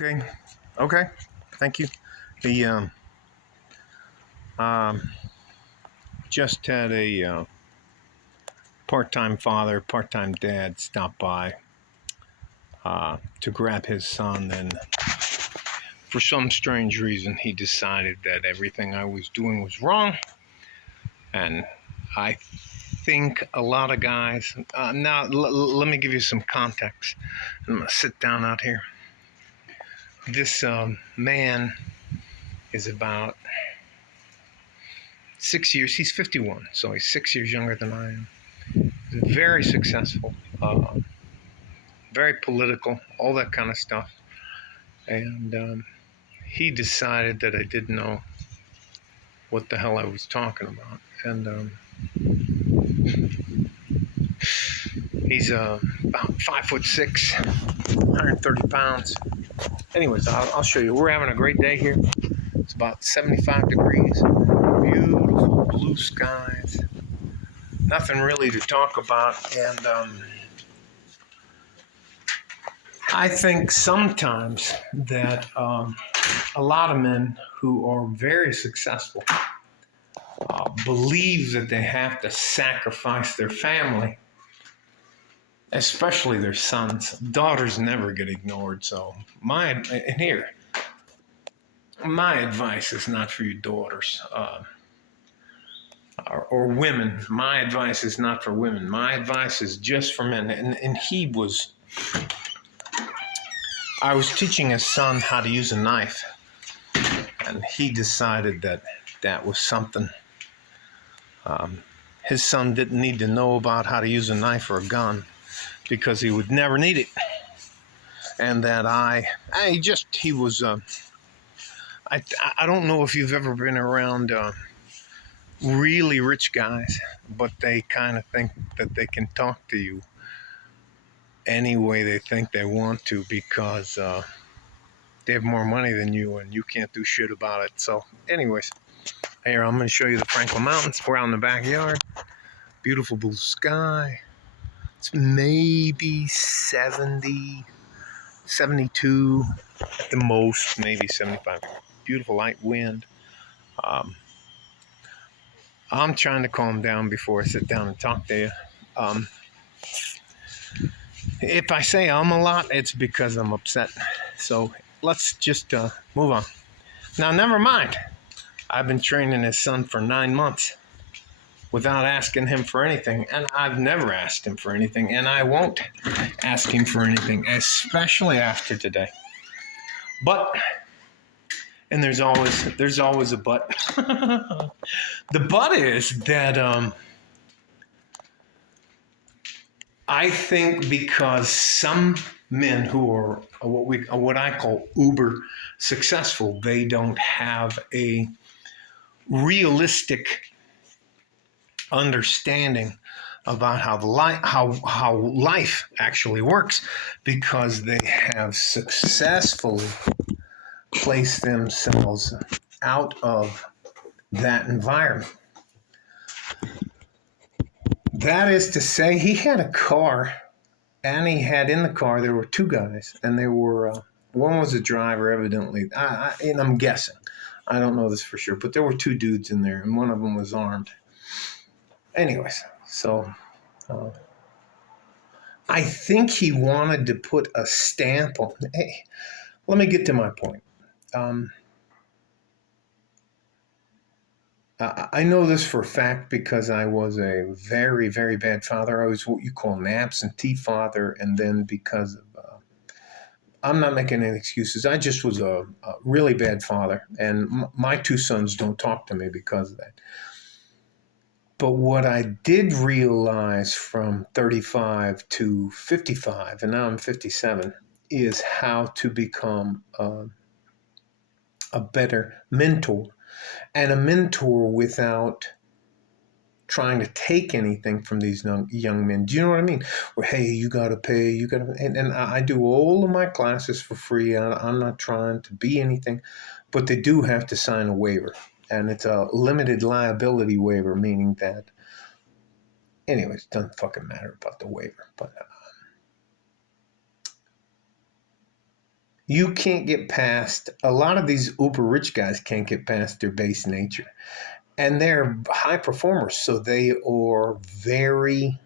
Okay. Okay. Thank you. The um, just had a part-time father, part-time dad stop by to grab his son, and for some strange reason, he decided that everything I was doing was wrong, and I think a lot of guys. Now, let me give you some context. I'm gonna sit down out here. This man is about 6 years. He's 51, so he's 6 years younger than I am. He's very successful, very political, all that kind of stuff. And he decided that I didn't know what the hell I was talking about. And he's about 5'6", 130 pounds. Anyways, I'll show you. We're having a great day here. It's about 75 degrees. Beautiful blue skies. Nothing really to talk about. And I think sometimes that a lot of men who are very successful believe that they have to sacrifice their family, especially their sons. Daughters never get ignored. So my advice is not for you daughters or women. My advice is not for women. My advice is just for men. And I was teaching his son how to use a knife, and he decided that that was something. His son didn't need to know about how to use a knife or a gun because he would never need it. And that I don't know if you've ever been around really rich guys, but they kind of think that they can talk to you any way they think they want to because they have more money than you and you can't do shit about it. So anyways, here I'm going to show you the Franklin Mountains. We're out in the backyard. Beautiful blue sky. It's maybe 70, 72 at the most, maybe 75. Beautiful light wind. I'm trying to calm down before I sit down and talk to you. If I say a lot, it's because I'm upset. So let's just move on. Now, never mind. I've been training his son for 9 months without asking him for anything. And I've never asked him for anything. And I won't ask him for anything, especially after today. But, and there's always a but. The but is that I think because some men who are what I call uber successful, they don't have a realistic understanding about how life actually works, because they have successfully placed themselves out of that environment. That is to say, he had a car, and he had in the car, there were two guys, and they were, one was a driver, evidently, and I'm guessing. I don't know this for sure, but there were two dudes in there, and one of them was armed. Anyways, so I think he wanted to put a stamp on. Hey, let me get to my point. I know this for a fact because I was a very, very bad father. I was what you call an absentee father, and then because of I'm not making any excuses. I just was a really bad father, and my two sons don't talk to me because of that. But what I did realize from 35 to 55, and now I'm 57, is how to become a better mentor, and a mentor without trying to take anything from these young men. Do you know what I mean? Where, hey, you got to pay, and I do all of my classes for free. I'm not trying to be anything, but they do have to sign a waiver, and it's a limited liability waiver, meaning that, anyways, it doesn't fucking matter about the waiver, but You can't get past, a lot of these uber rich guys can't get past their base nature. And they're high performers. So they are very,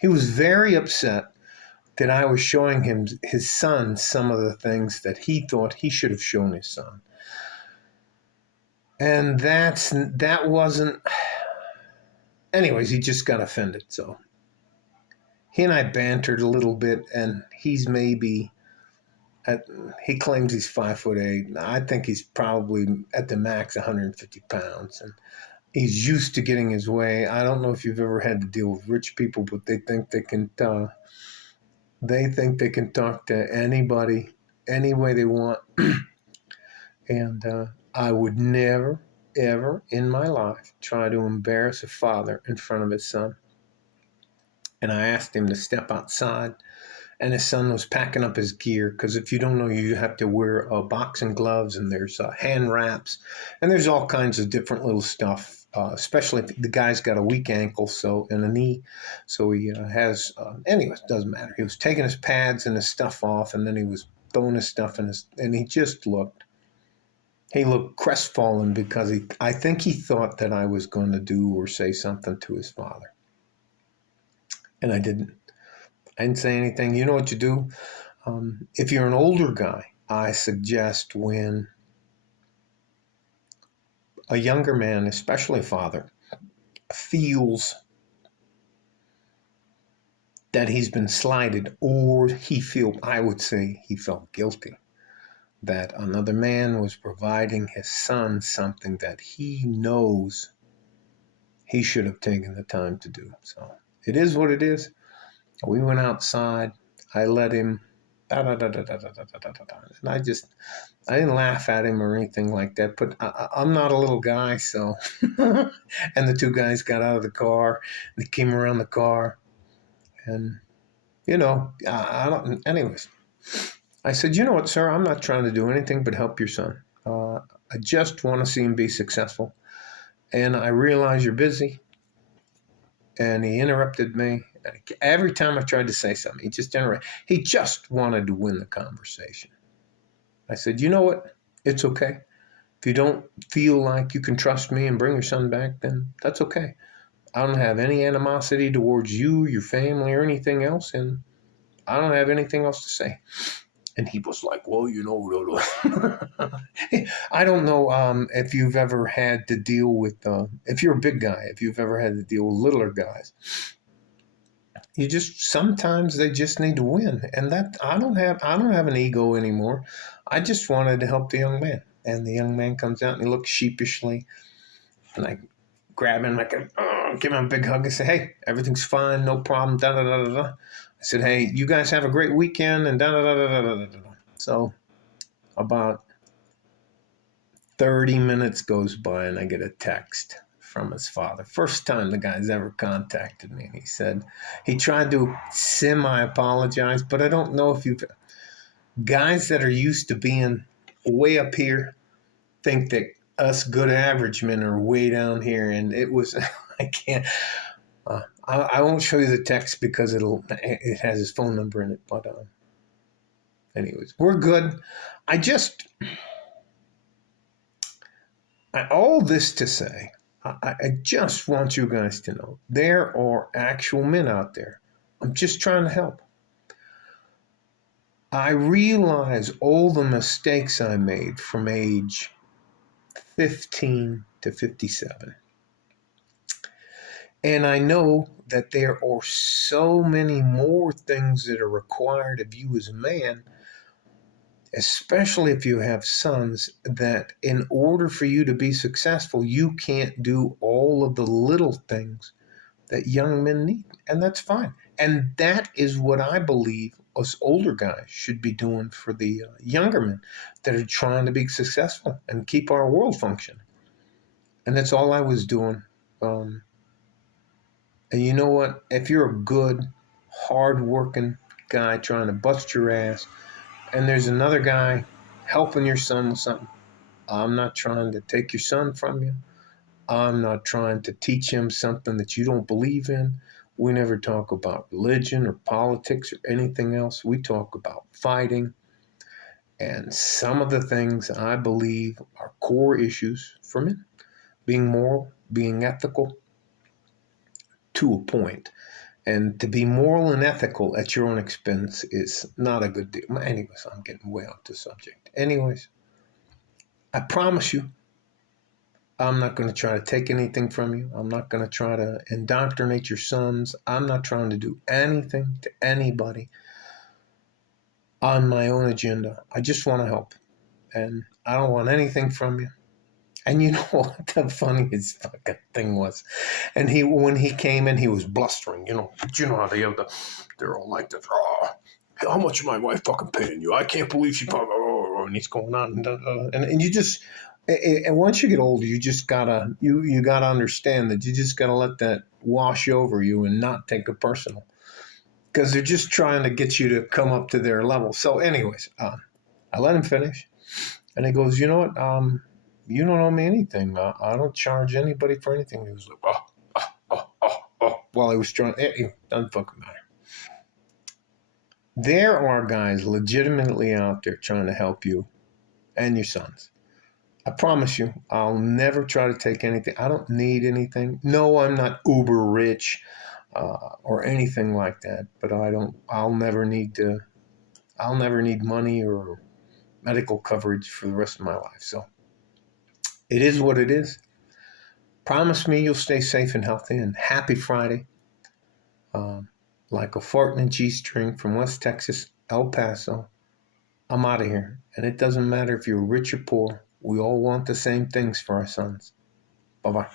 he was very upset that I was showing him his son some of the things that he thought he should have shown his son. And that wasn't, anyways, he just got offended. So he and I bantered a little bit, and he's maybe at, he claims he's 5'8". I think he's probably at the max 150 pounds, and he's used to getting his way. I don't know if you've ever had to deal with rich people, but they think they can talk to anybody any way they want. And I would never, ever in my life try to embarrass a father in front of his son. And I asked him to step outside, and his son was packing up his gear, because if you don't know, you have to wear boxing gloves, and there's hand wraps, and there's all kinds of different little stuff. Especially if the guy's got a weak ankle, so and a knee, so he has. Anyways, it doesn't matter. He was taking his pads and his stuff off, and then he was throwing his stuff in his, and he just looked. He looked crestfallen because I think he thought that I was going to do or say something to his father, and I didn't. I didn't say anything. You know what you do? If you're an older guy, I suggest when a younger man, especially a father, feels that he's been slighted, or I would say he felt guilty that another man was providing his son something that he knows he should have taken the time to do. So it is what it is. We went outside. I let him, da, da, da, da, da, da, da, da, da, and I didn't laugh at him or anything like that, but I'm not a little guy, so. And the two guys got out of the car. They came around the car, and, I don't, anyways. I said, you know what, sir, I'm not trying to do anything but help your son. I just want to see him be successful. And I realize you're busy. And he interrupted me. Every time I tried to say something, he just interrupted. He just wanted to win the conversation. I said, you know what? It's okay. If you don't feel like you can trust me and bring your son back, then that's okay. I don't have any animosity towards you, your family, or anything else, and I don't have anything else to say. And he was like, well, I don't know if you've ever had to deal with, if you're a big guy, if you've ever had to deal with littler guys. Sometimes they just need to win. And that, I don't have an ego anymore. I just wanted to help the young man. And the young man comes out and he looks sheepishly. And I grab him, give him a big hug and say, hey, everything's fine, no problem, da da da da da. I said, hey, you guys have a great weekend, and da da da da da da da. So about 30 minutes goes by, and I get a text from his father. First time the guy's ever contacted me. And he said, he tried to semi-apologize, but I don't know if guys that are used to being way up here think that us good average men are way down here. And it was, I can't, I won't show you the text because it has his phone number in it. But anyways, we're good. All this to say, I just want you guys to know there are actual men out there. I'm just trying to help. I realize all the mistakes I made from age 15 to 57. And I know that there are so many more things that are required of you as a man, especially if you have sons, that in order for you to be successful, you can't do all of the little things that young men need. And that's fine. And that is what I believe us older guys should be doing for the younger men that are trying to be successful and keep our world functioning. And that's all I was doing. And you know what? If you're a good, hard-working guy trying to bust your ass, and there's another guy helping your son with something, I'm not trying to take your son from you. I'm not trying to teach him something that you don't believe in. We never talk about religion or politics or anything else. We talk about fighting And some of the things I believe are core issues for men: being moral, being ethical to a point. And to be moral and ethical at your own expense is not a good deal. Anyways, I'm getting way off the subject. Anyways, I promise you, I'm not going to try to take anything from you. I'm not going to try to indoctrinate your sons. I'm not trying to do anything to anybody on my own agenda. I just want to help. And I don't want anything from you. And you know what the funniest fucking thing was? And when he came in, he was blustering. But you know how they're all like this. Oh, how much is my wife fucking paying you? I can't believe she fucking. Oh, and he's going on, and you just. And once you get older, you just gotta you gotta understand that you just gotta let that wash over you and not take it personal, because they're just trying to get you to come up to their level. So, anyways, I let him finish, and he goes, "You know what? You don't owe me anything. I don't charge anybody for anything." He was like, while he was trying. It doesn't fucking matter. There are guys legitimately out there trying to help you and your sons. I promise you, I'll never try to take anything. I don't need anything. No, I'm not uber rich or anything like that. But I'll never need to. I'll never need money or medical coverage for the rest of my life. So it is what it is. Promise me you'll stay safe and healthy. And happy Friday. Like a fart in a G-string from West Texas, El Paso. I'm out of here. And it doesn't matter if you're rich or poor. We all want the same things for our sons. Bye-bye.